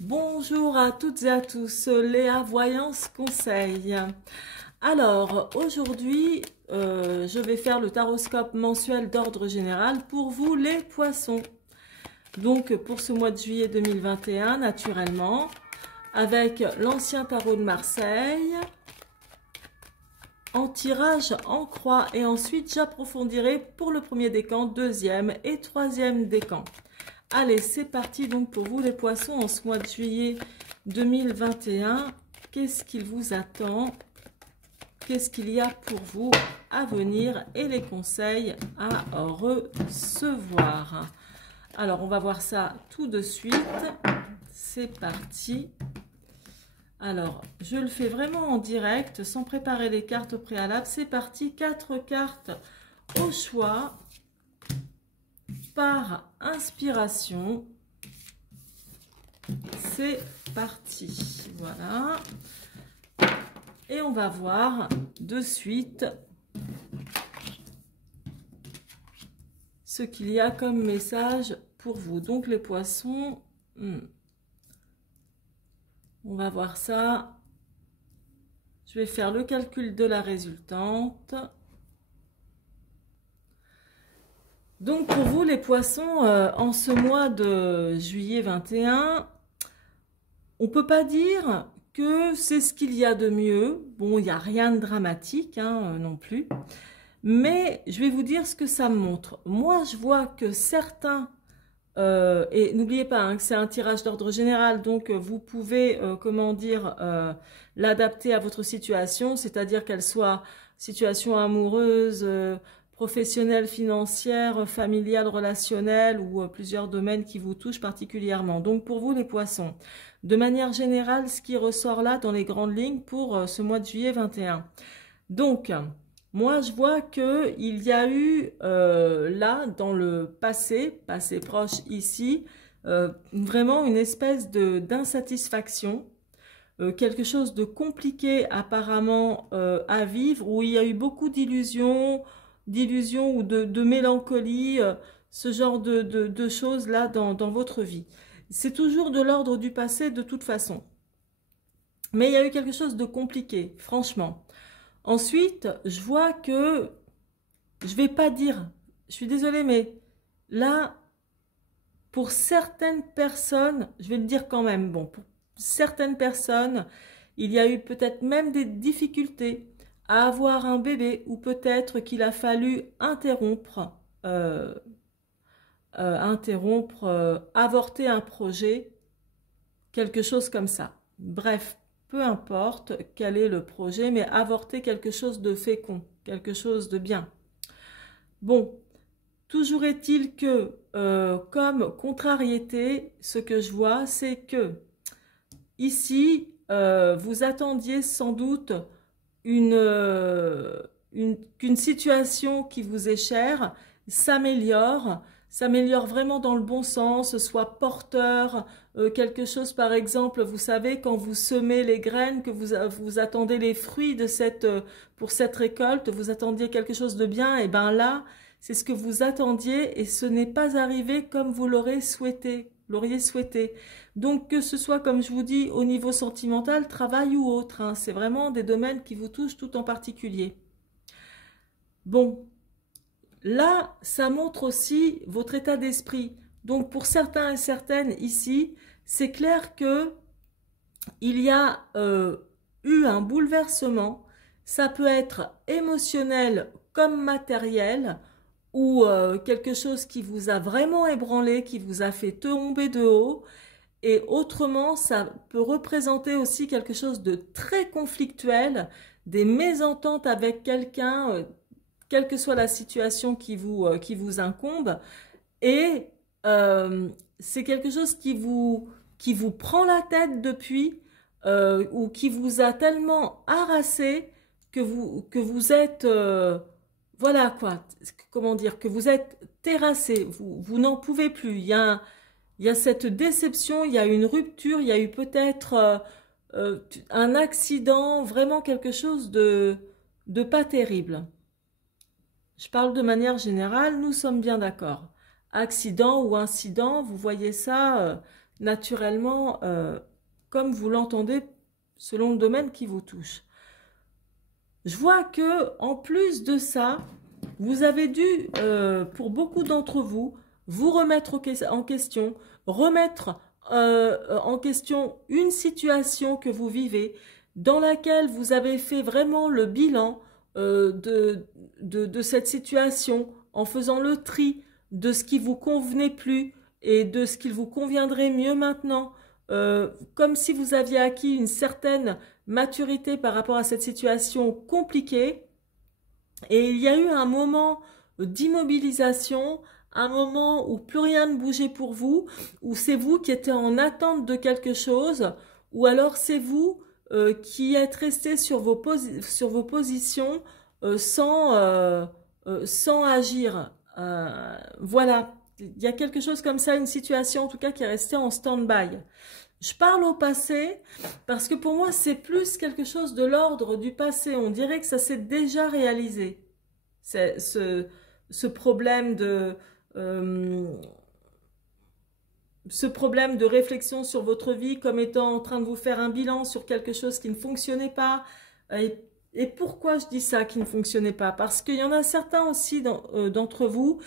Bonjour à toutes et à tous, Léa Voyance Conseil. Alors, aujourd'hui, je vais faire le taroscope mensuel d'ordre général pour vous les poissons. Donc, pour ce mois de juillet 2021, naturellement, avec l'ancien tarot de Marseille, en tirage en croix. Et ensuite, j'approfondirai pour le premier décan, deuxième et troisième décan. Allez, c'est parti donc pour vous les poissons en ce mois de juillet 2021. Qu'est-ce qu'il vous attend? Qu'est-ce qu'il y a pour vous à venir et les conseils à recevoir? Alors, on va voir ça tout de suite. C'est parti. Alors, je le fais vraiment en direct, sans préparer les cartes au préalable. C'est parti, 4 cartes au choix. Par inspiration, c'est parti. Voilà. Et on va voir de suite ce qu'il y a comme message pour vous. Donc les poissons, on va voir ça. Je vais faire le calcul de la résultante. Donc pour vous les poissons, en ce mois de juillet 21, on ne peut pas dire que c'est ce qu'il y a de mieux. Bon, il n'y a rien de dramatique non plus. Mais je vais vous dire ce que ça me montre. Moi, je vois que certains, et n'oubliez pas que c'est un tirage d'ordre général, donc vous pouvez, comment dire, l'adapter à votre situation, c'est-à-dire qu'elle soit situation amoureuse, professionnelle, financière, familiale, relationnelle ou plusieurs domaines qui vous touchent particulièrement. Donc pour vous les poissons, de manière générale, ce qui ressort là dans les grandes lignes pour ce mois de juillet 21. Donc, moi je vois qu'il y a eu là dans le passé proche ici, vraiment une espèce d'insatisfaction. Quelque chose de compliqué apparemment à vivre, où il y a eu beaucoup d'illusions ou de mélancolie, ce genre de choses là dans votre vie. C'est toujours de l'ordre du passé de toute façon. Mais il y a eu quelque chose de compliqué, franchement. Ensuite, je vois que, je vais pas dire, je suis désolée, mais là, pour certaines personnes, je vais le dire quand même, bon, pour certaines personnes, il y a eu peut-être même des difficultés à avoir un bébé, ou peut-être qu'il a fallu interrompre, avorter un projet, quelque chose comme ça. Bref, peu importe quel est le projet, mais avorter quelque chose de fécond, quelque chose de bien. Bon, toujours est-il que, comme contrariété, ce que je vois, c'est que ici, vous attendiez sans doute qu'une situation qui vous est chère s'améliore vraiment dans le bon sens, soit porteur, quelque chose par exemple, vous savez, quand vous semez les graines, que vous attendez les fruits de pour cette récolte, vous attendiez quelque chose de bien, et bien là, c'est ce que vous attendiez et ce n'est pas arrivé comme vous l'auriez souhaité. Donc que ce soit, comme je vous dis, au niveau sentimental, travail ou autre, c'est vraiment des domaines qui vous touchent tout en particulier. Bon, là, ça montre aussi votre état d'esprit. Donc pour certains et certaines ici, c'est clair que il y a eu un bouleversement. Ça peut être émotionnel comme matériel, ou quelque chose qui vous a vraiment ébranlé, qui vous a fait tomber de haut. Et autrement, ça peut représenter aussi quelque chose de très conflictuel, des mésententes avec quelqu'un, quelle que soit la situation qui vous incombe. Et c'est quelque chose qui vous prend la tête depuis, ou qui vous a tellement harassé que vous êtes... voilà quoi, comment dire, que vous êtes terrassé, vous n'en pouvez plus. Il y a cette déception, il y a une rupture, il y a eu peut-être un accident, vraiment quelque chose de pas terrible. Je parle de manière générale, nous sommes bien d'accord. Accident ou incident, vous voyez ça, naturellement comme vous l'entendez selon le domaine qui vous touche. Je vois que en plus de ça, vous avez dû, pour beaucoup d'entre vous, vous remettre en question, remettre en question une situation que vous vivez, dans laquelle vous avez fait vraiment le bilan de cette situation, en faisant le tri de ce qui vous convenait plus et de ce qu'il vous conviendrait mieux maintenant, comme si vous aviez acquis une certaine maturité par rapport à cette situation compliquée. Et il y a eu un moment d'immobilisation, un moment où plus rien ne bougeait pour vous, où c'est vous qui étiez en attente de quelque chose, ou alors c'est vous qui êtes resté sur vos positions sans agir. Voilà, il y a quelque chose comme ça, une situation en tout cas qui est restée en stand-by. Je parle au passé parce que pour moi c'est plus quelque chose de l'ordre du passé. On dirait que ça s'est déjà réalisé. C'est ce problème de réflexion sur votre vie comme étant en train de vous faire un bilan sur quelque chose qui ne fonctionnait pas. Et pourquoi je dis ça, qui ne fonctionnait pas? Parce qu'il y en a certains aussi d'entre vous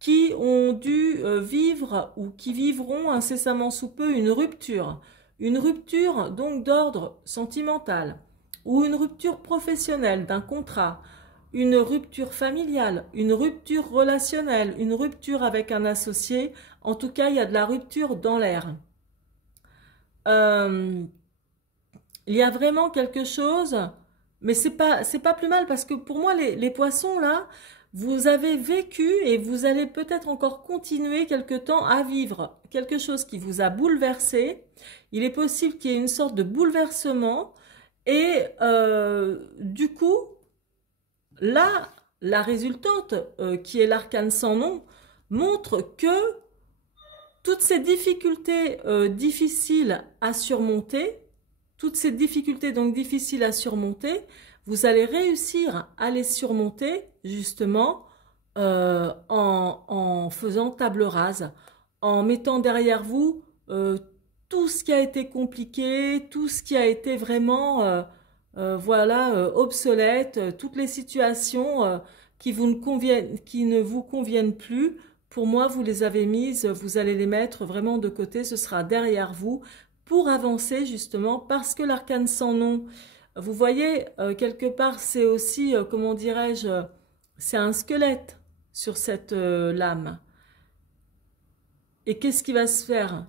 qui ont dû vivre ou qui vivront incessamment sous peu une rupture donc d'ordre sentimental ou une rupture professionnelle d'un contrat, une rupture familiale, une rupture relationnelle, une rupture avec un associé. En tout cas, il y a de la rupture dans l'air. Il y a vraiment quelque chose, mais c'est pas plus mal parce que pour moi, les poissons là, vous avez vécu et vous allez peut-être encore continuer quelque temps à vivre quelque chose qui vous a bouleversé. Il est possible qu'il y ait une sorte de bouleversement et du coup, là, la résultante, qui est l'arcane sans nom, montre que toutes ces difficultés difficiles à surmonter, toutes ces difficultés donc difficiles à surmonter, vous allez réussir à les surmonter justement en faisant table rase, en mettant derrière vous tout ce qui a été compliqué, tout ce qui a été vraiment voilà, obsolète, toutes les situations qui ne vous conviennent plus. Pour moi, vous les avez mises, vous allez les mettre vraiment de côté, ce sera derrière vous pour avancer justement parce que l'arcane sans nom, vous voyez, quelque part, c'est aussi, comment dirais-je, c'est un squelette sur cette lame. Et qu'est-ce qui va se faire?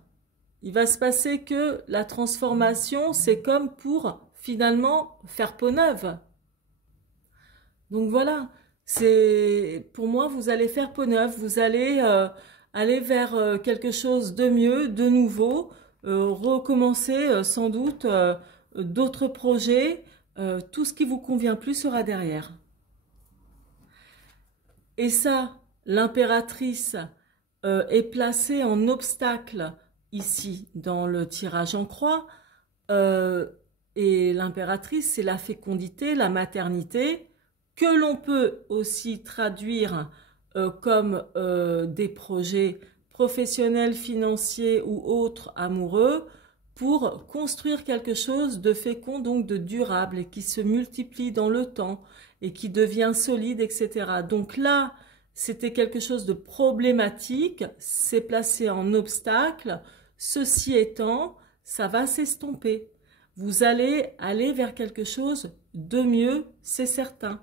Il va se passer que la transformation, c'est comme pour finalement faire peau neuve. Donc voilà, pour moi, vous allez faire peau neuve, vous allez aller vers quelque chose de mieux, de nouveau, recommencer sans doute d'autres projets, tout ce qui vous convient plus sera derrière. Et ça, l'impératrice est placée en obstacle ici dans le tirage en croix. Et l'impératrice, c'est la fécondité, la maternité, que l'on peut aussi traduire comme des projets professionnels, financiers ou autres amoureux, pour construire quelque chose de fécond, donc de durable, et qui se multiplie dans le temps, et qui devient solide, etc. Donc là, c'était quelque chose de problématique, c'est placé en obstacle. Ceci étant, ça va s'estomper. Vous allez aller vers quelque chose de mieux, c'est certain.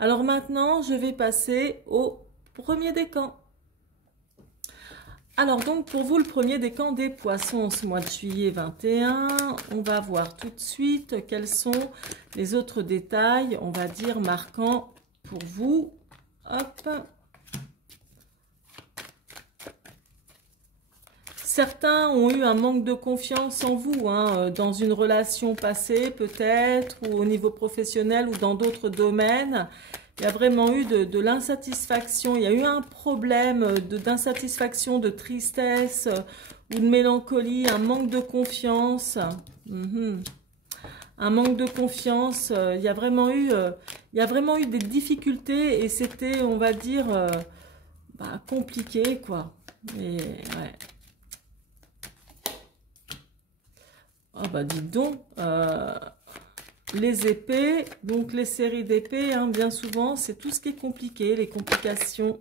Alors maintenant, je vais passer au premier décan. Alors donc pour vous, le premier décan des poissons en ce mois de juillet 21, on va voir tout de suite quels sont les autres détails, on va dire marquants pour vous. Hop. Certains ont eu un manque de confiance en vous, hein, dans une relation passée peut-être, ou au niveau professionnel ou dans d'autres domaines. Il y a vraiment eu de l'insatisfaction, il y a eu un problème d'insatisfaction, de tristesse ou de mélancolie, un manque de confiance. Un manque de confiance, il y a vraiment eu des difficultés et c'était, on va dire, compliqué, quoi. Mais, ouais. Ah bah dites donc, les épées, donc les séries d'épées, hein, bien souvent, c'est tout ce qui est compliqué, les complications.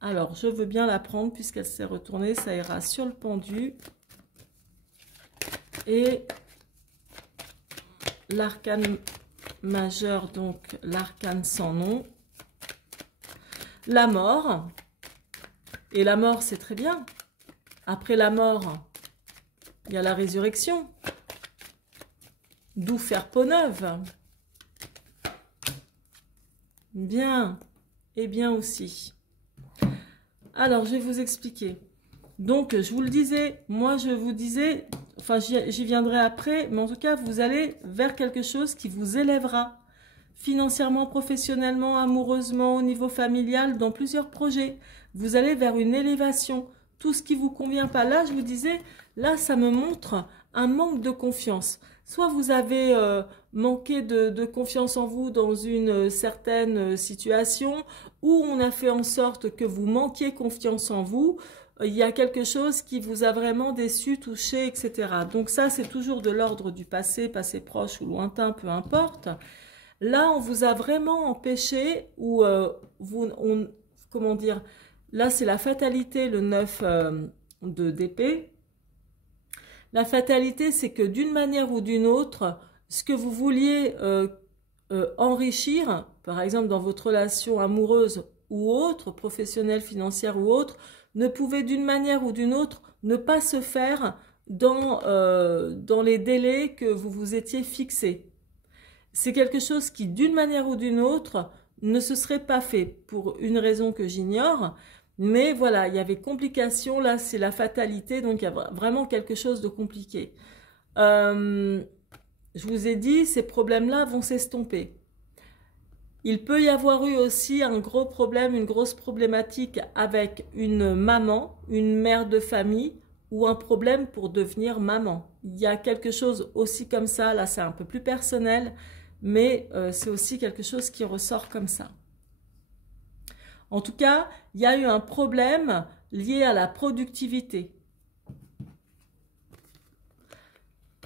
Alors, je veux bien la prendre puisqu'elle s'est retournée, ça ira sur le pendu. Et l'arcane majeur, donc l'arcane sans nom. La mort. Et la mort, c'est très bien. Après la mort, il y a la résurrection. D'où faire peau neuve. Bien. Et bien aussi. Alors, je vais vous expliquer. Donc, je vous le disais, moi, je vous disais, enfin, j'y viendrai après, mais en tout cas, vous allez vers quelque chose qui vous élèvera financièrement, professionnellement, amoureusement, au niveau familial, dans plusieurs projets. Vous allez vers une élévation. Tout ce qui ne vous convient pas. Là, je vous disais, là, ça me montre un manque de confiance. Soit vous avez manqué de confiance en vous dans une certaine situation, ou on a fait en sorte que vous manquiez confiance en vous. Il y a quelque chose qui vous a vraiment déçu, touché, etc. Donc ça, c'est toujours de l'ordre du passé, passé proche ou lointain, peu importe. Là, on vous a vraiment empêché, ou comment dire, là, c'est la fatalité, le 9 d'épée. La fatalité, c'est que d'une manière ou d'une autre, ce que vous vouliez enrichir, par exemple dans votre relation amoureuse ou autre, professionnelle, financière ou autre, ne pouvait d'une manière ou d'une autre ne pas se faire dans les délais que vous vous étiez fixés. C'est quelque chose qui, d'une manière ou d'une autre, ne se serait pas fait pour une raison que j'ignore. Mais voilà, il y avait complication, là c'est la fatalité, donc il y a vraiment quelque chose de compliqué. Je vous ai dit, ces problèmes-là vont s'estomper. Il peut y avoir eu aussi un gros problème, une grosse problématique avec une maman, une mère de famille, ou un problème pour devenir maman. Il y a quelque chose aussi comme ça, là c'est un peu plus personnel, mais c'est aussi quelque chose qui ressort comme ça. En tout cas, il y a eu un problème lié à la productivité.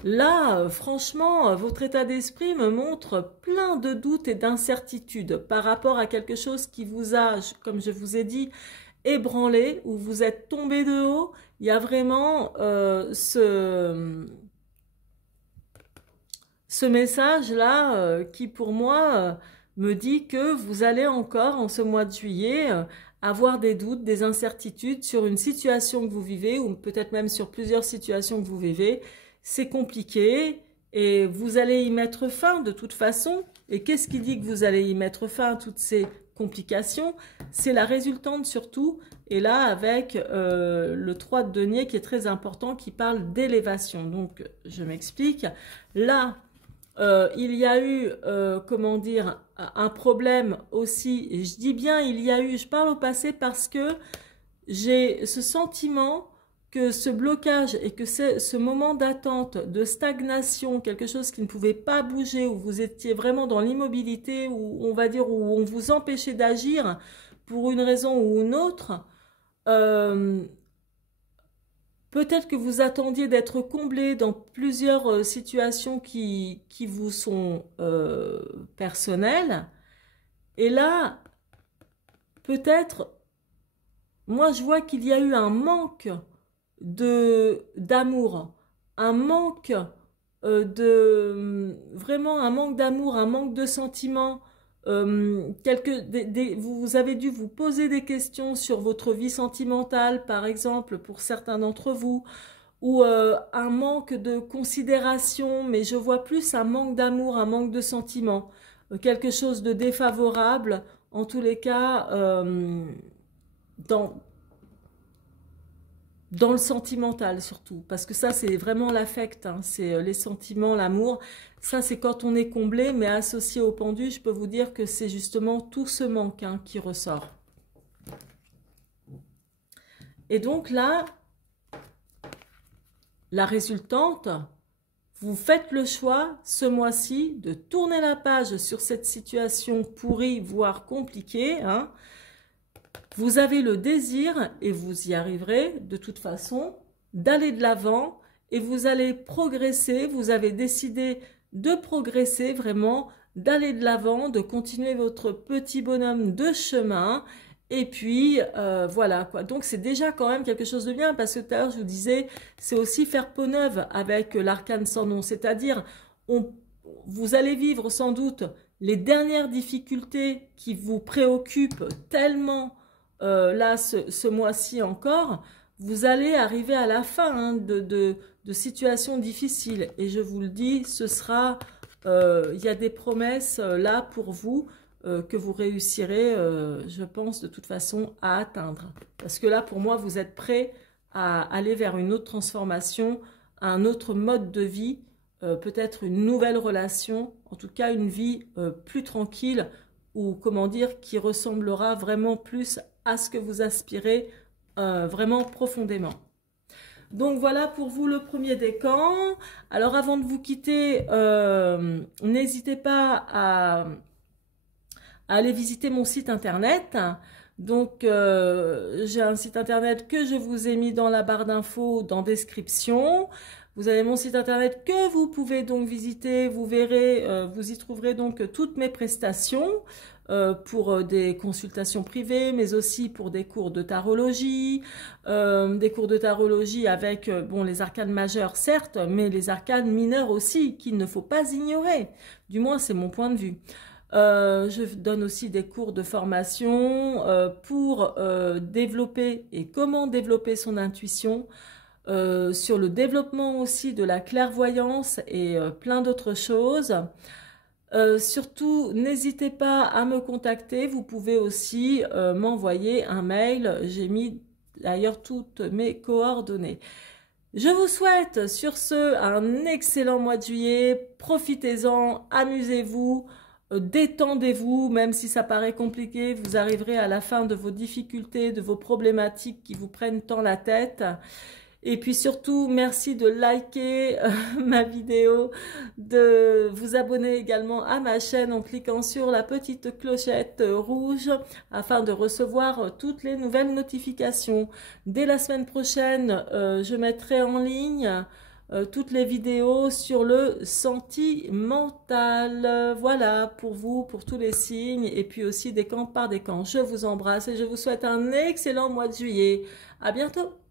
Là, franchement, votre état d'esprit me montre plein de doutes et d'incertitudes par rapport à quelque chose qui vous a, comme je vous ai dit, ébranlé, ou vous êtes tombé de haut. Il y a vraiment ce message-là qui, pour moi, me dit que vous allez encore, en ce mois de juillet, avoir des doutes, des incertitudes sur une situation que vous vivez, ou peut-être même sur plusieurs situations que vous vivez. C'est compliqué et vous allez y mettre fin de toute façon. Et qu'est-ce qui dit que vous allez y mettre fin à toutes ces complications? C'est la résultante surtout. Et là, avec le 3 de denier qui est très important, qui parle d'élévation. Donc, je m'explique. Là, il y a eu, comment dire, un problème aussi. Et je dis bien il y a eu, je parle au passé parce que j'ai ce sentiment que ce blocage et que ce moment d'attente, de stagnation, quelque chose qui ne pouvait pas bouger, où vous étiez vraiment dans l'immobilité, où on va dire, où on vous empêchait d'agir pour une raison ou une autre, peut-être que vous attendiez d'être comblé dans plusieurs situations qui vous sont personnelles. Et là, peut-être, moi je vois qu'il y a eu un manque d'amour, un manque vraiment un manque d'amour, un manque de sentiments. Vous avez dû vous poser des questions sur votre vie sentimentale, par exemple, pour certains d'entre vous, ou un manque de considération, mais je vois plus un manque d'amour, un manque de sentiments, quelque chose de défavorable, en tous les cas, dans le sentimental surtout, parce que ça c'est vraiment l'affect, hein, c'est les sentiments, l'amour, ça c'est quand on est comblé, mais associé au pendu, je peux vous dire que c'est justement tout ce manque hein, qui ressort. Et donc là, la résultante, vous faites le choix ce mois-ci de tourner la page sur cette situation pourrie, voire compliquée, hein. Vous avez le désir, et vous y arriverez de toute façon, d'aller de l'avant et vous allez progresser. Vous avez décidé de progresser vraiment, d'aller de l'avant, de continuer votre petit bonhomme de chemin. Et puis, voilà quoi. Donc, c'est déjà quand même quelque chose de bien parce que tout à l'heure, je vous disais, c'est aussi faire peau neuve avec l'arcane sans nom. C'est-à-dire, vous allez vivre sans doute les dernières difficultés qui vous préoccupent tellement là, ce mois-ci encore. Vous allez arriver à la fin hein, de situations difficiles. Et je vous le dis, ce sera, il y a des promesses là pour vous que vous réussirez, je pense, de toute façon à atteindre. Parce que là, pour moi, vous êtes prêts à aller vers une autre transformation, un autre mode de vie, peut-être une nouvelle relation, en tout cas une vie plus tranquille ou, comment dire, qui ressemblera vraiment plus à ce que vous aspirez vraiment profondément. Donc voilà pour vous le premier décan. Alors avant de vous quitter, n'hésitez pas à aller visiter mon site internet. Donc j'ai un site internet que je vous ai mis dans la barre d'infos, dans description. Vous avez mon site internet que vous pouvez donc visiter. Vous verrez, vous y trouverez donc toutes mes prestations pour des consultations privées, mais aussi pour des cours de tarologie, avec bon les arcanes majeures certes, mais les arcanes mineures aussi qu'il ne faut pas ignorer. Du moins c'est mon point de vue. Je donne aussi des cours de formation pour développer et comment développer son intuition, sur le développement aussi de la clairvoyance et plein d'autres choses. Surtout, n'hésitez pas à me contacter. Vous pouvez aussi m'envoyer un mail. J'ai mis d'ailleurs toutes mes coordonnées. Je vous souhaite sur ce un excellent mois de juillet. Profitez-en, amusez-vous. Détendez-vous, même si ça paraît compliqué, vous arriverez à la fin de vos difficultés, de vos problématiques qui vous prennent tant la tête. Et puis surtout, merci de liker ma vidéo, de vous abonner également à ma chaîne en cliquant sur la petite clochette rouge afin de recevoir toutes les nouvelles notifications. Dès la semaine prochaine, je mettrai en ligne toutes les vidéos sur le sentimental. Voilà, pour vous, pour tous les signes, et puis aussi décan par décan. Je vous embrasse et je vous souhaite un excellent mois de juillet. À bientôt!